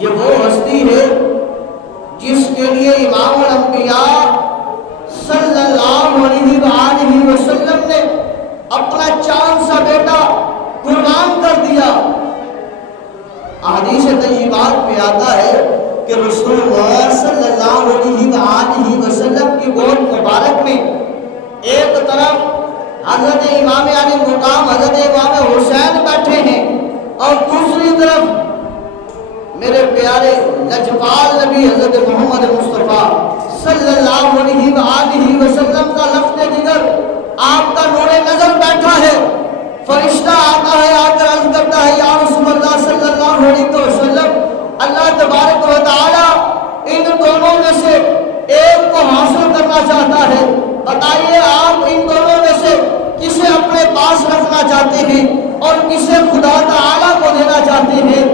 یہ وہ ہستی ہے جس کے لیے امام الانبیاء صلی اللہ علیہ وآلہ وسلم نے اپنا چاند سا بیٹا قربان کر دیا۔ احادیث طیبات میں آتا ہے کہ رسول اللہ صلی اللہ علیہ وآلہ وسلم کی گود مبارک میں ایک طرف حضرت امام علی مقام حضرت امام حسین بیٹھے ہیں اور دوسری طرف میرے پیارے لجپال نبی حضرت محمد مصطفیٰ صلی اللہ علیہ وآلہ وسلم کا لفظ جگر آپ کا نور نظر بیٹھا ہے۔ فرشتہ آتا ہے، آ کر عرض کرتا ہے یا رسول اللہ صلی اللہ علیہ وسلم، اللہ تبارک و تعالی ان دونوں میں سے ایک کو حاصل کرنا چاہتا ہے، بتائیے آپ ان دونوں میں سے کسے اپنے پاس رکھنا چاہتے ہیں اور کسے خدا تعالی کو دینا چاہتے ہیں؟